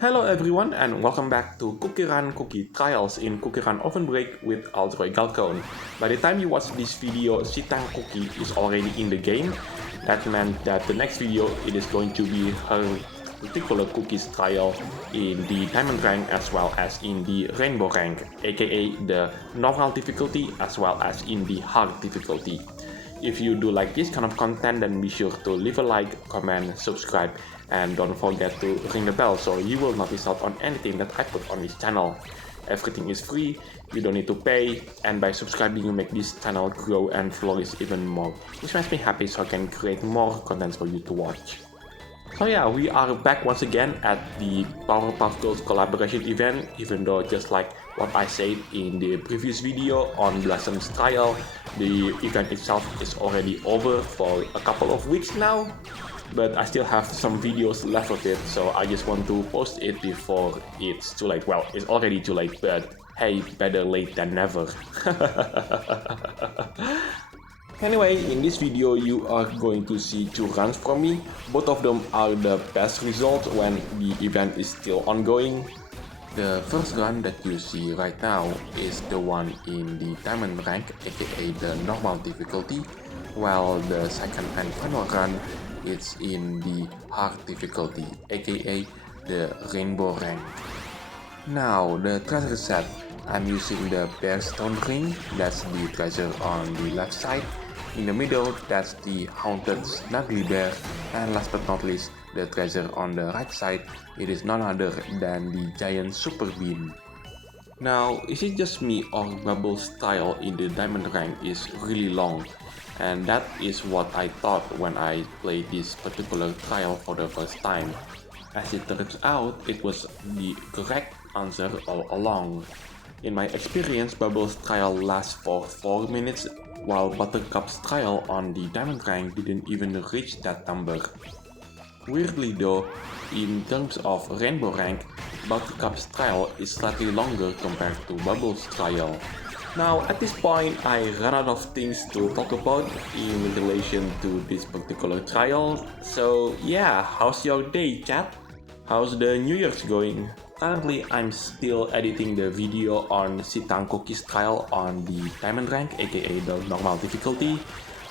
Hello everyone and welcome back to CookieRun Cookie Trials in CookieRunOvenBreak with Aldroy Galcone. By the time you watch this video, Sitang Cookie is already in the game. That meant that the next video it is going to be her particular cookies trial in the Diamond rank as well as in the Rainbow rank, aka the normal difficulty as well as in the hard difficulty. If you do like this kind of content, then be sure to leave a like, comment, subscribe, and don't forget to ring the bell so you will not miss out on anything that I put on this channel. Everything is free, you don't need to pay, and by subscribing you make this channel grow and flourish even more, which makes me happy so I can create more content for you to watch. So yeah, we are back once again at the Powerpuff Girls collaboration event, even though just like what I said in the previous video on Blossom's trial, the event itself is already over for a couple of weeks now, but I still have some videos left of it, so I just want to post it before it's too late. Well, it's already too late, but hey, better late than never. Anyway, in this video you are going to see two runs from me. Both of them are the best results when the event is still ongoing. The first run that you see right now is the one in the Diamond rank, aka the normal difficulty, while the second and final run is in the hard difficulty, aka the Rainbow rank. Now, the treasure set, I'm using the bear stone ring, that's the treasure on the left side. In the middle, that's the haunted snuggly bear, and last but not least, the treasure on the right side, it is none other than the giant super bean. Now, is it just me or Bubbles' style in the diamond rank is really long? And that is what I thought when I played this particular trial for the first time. As it turns out, it was the correct answer all along. In my experience, Bubbles' trial lasts for 4 minutes, while Buttercup's trial on the Diamond rank didn't even reach that number. Weirdly though, in terms of Rainbow rank, Buttercup's trial is slightly longer compared to Bubbles' trial. Now at this point, I ran out of things to talk about in relation to this particular trial, so yeah, how's your day, chat? How's the New Year's going? Currently, I'm still editing the video on Sitang Cookie's trial on the Diamond rank, aka the normal difficulty.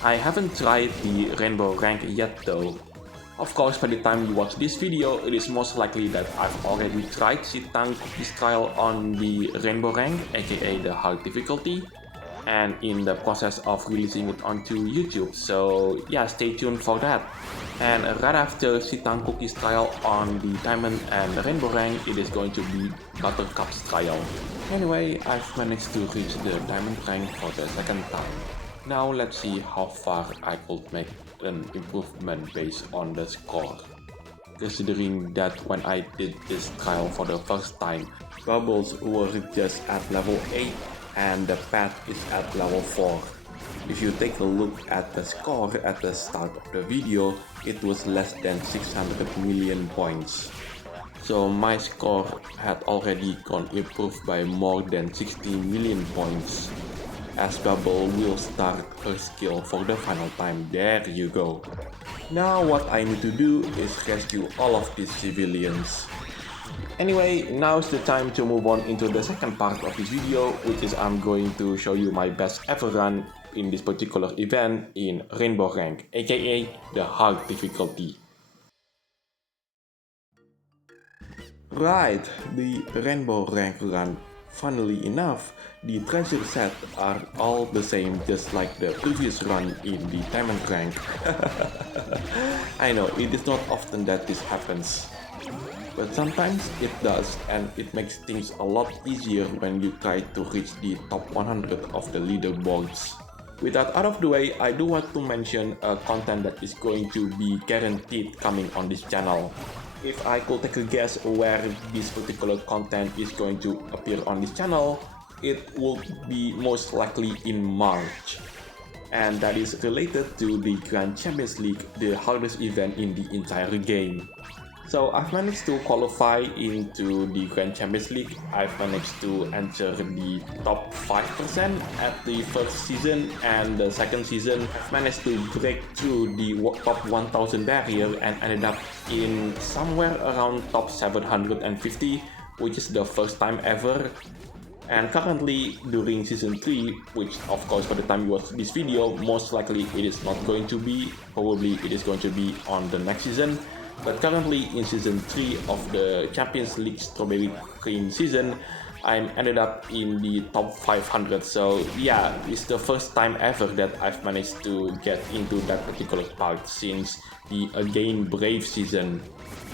I haven't tried the Rainbow rank yet though. Of course, by the time you watch this video, it is most likely that I've already tried Sitang Cookie's trial on the Rainbow rank, aka the hard difficulty, and in the process of releasing it onto YouTube, so yeah, stay tuned for that. And right after Sitang Cookie's trial on the Diamond and Rainbow rank, it is going to be Buttercup's trial. Anyway, I've managed to reach the Diamond rank for the second time. Now let's see how far I could make an improvement based on the score. Considering that when I did this trial for the first time, Bubbles were just at level 8 and the pet is at level 4. If you take a look at the score at the start of the video, it was less than 600 million points. So my score had already gone improved by more than 60 million points. As Bubble will start her skill for the final time, there you go. Now what I need to do is rescue all of these civilians. Anyway, now is the time to move on into the second part of this video, which is I'm going to show you my best ever run in this particular event in Rainbow rank, aka the hard difficulty. Right, the Rainbow rank run. Funnily enough, the treasure sets are all the same just like the previous run in the Diamond rank. I know, it is not often that this happens. But sometimes it does, and it makes things a lot easier when you try to reach the top 100 of the leaderboards. With that out of the way, I do want to mention a content that is going to be guaranteed coming on this channel. If I could take a guess where this particular content is going to appear on this channel, it will be most likely in March. And that is related to the Grand Champions League, the hardest event in the entire game. So I've managed to qualify into the Grand Champions League. I've managed to enter the top 5% at the first season, and the second season I've managed to break through the top 1000 barrier and ended up in somewhere around top 750, which is the first time ever. And currently during season 3, which of course by the time you watch this video, most likely it is not going to be, probably it is going to be on the next season. But currently in season 3 of the Champions League Strawberry Cream season, I'm ended up in the top 500. So yeah, it's the first time ever that I've managed to get into that particular part since the Again Brave season,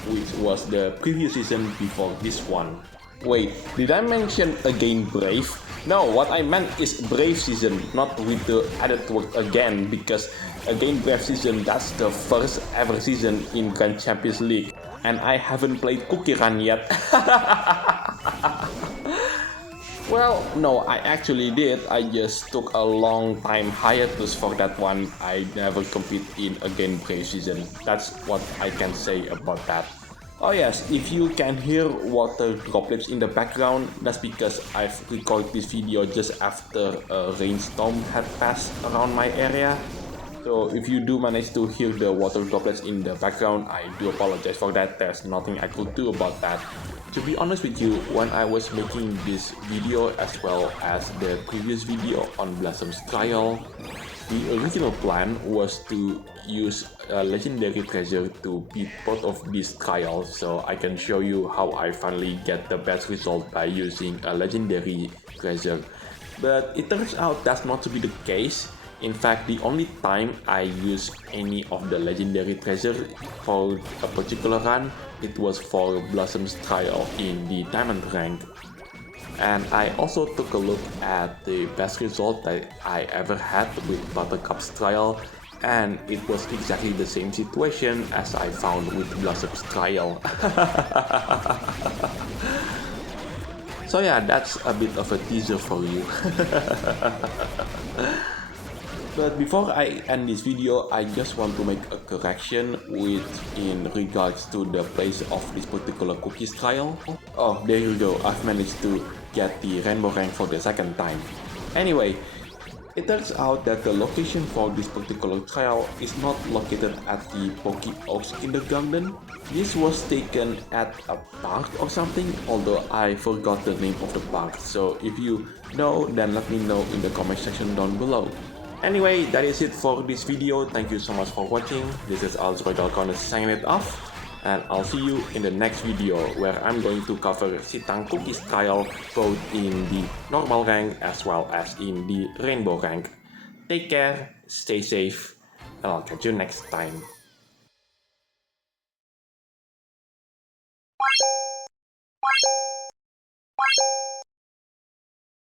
which was the previous season before this one. Wait, did I mention Again Brave? No, what I meant is Brave season, not with the added word again, because Again Brave season, that's the first ever season in Grand Champions League, and I haven't played CookieRun yet. Well, no, I actually did. I just took a long time hiatus for that one. I never compete in Again Brave season. That's what I can say about that. Oh yes, if you can hear water droplets in the background, that's because I've recorded this video just after a rainstorm had passed around my area. So if you do manage to hear the water droplets in the background, I do apologize for that. There's nothing I could do about that. To be honest with you, when I was making this video as well as the previous video on Blossom's Trial, the original plan was to use a legendary treasure to beat both of these trials, so I can show you how I finally get the best result by using a legendary treasure. But it turns out that's not to be the case. In fact, the only time I use any of the legendary treasure for a particular run, it was for Blossom's Trial in the Diamond rank. And I also took a look at the best result that I ever had with Buttercup's Trial, and it was exactly the same situation as I found with Blossom's Trial. So yeah, that's a bit of a teaser for you. But before I end this video, I just want to make a correction in regards to the place of this particular cookies trial. Oh, there you go, I've managed to get the Rainbowrank for the second time. Anyway, it turns out that the location for this particular trial is not located at the Poke Oaks Kindergarten. This was taken at a park or something, although I forgot the name of the park. So if you know, then let me know in the comment section down below. Anyway, that is it for this video. Thank you so much for watching. This is Alzroy.Corner signing it off. And I'll see you in the next video where I'm going to cover Sitang Cookies Trial both in the normal rank as well as in the rainbow rank. Take care, stay safe, and I'll catch you next time.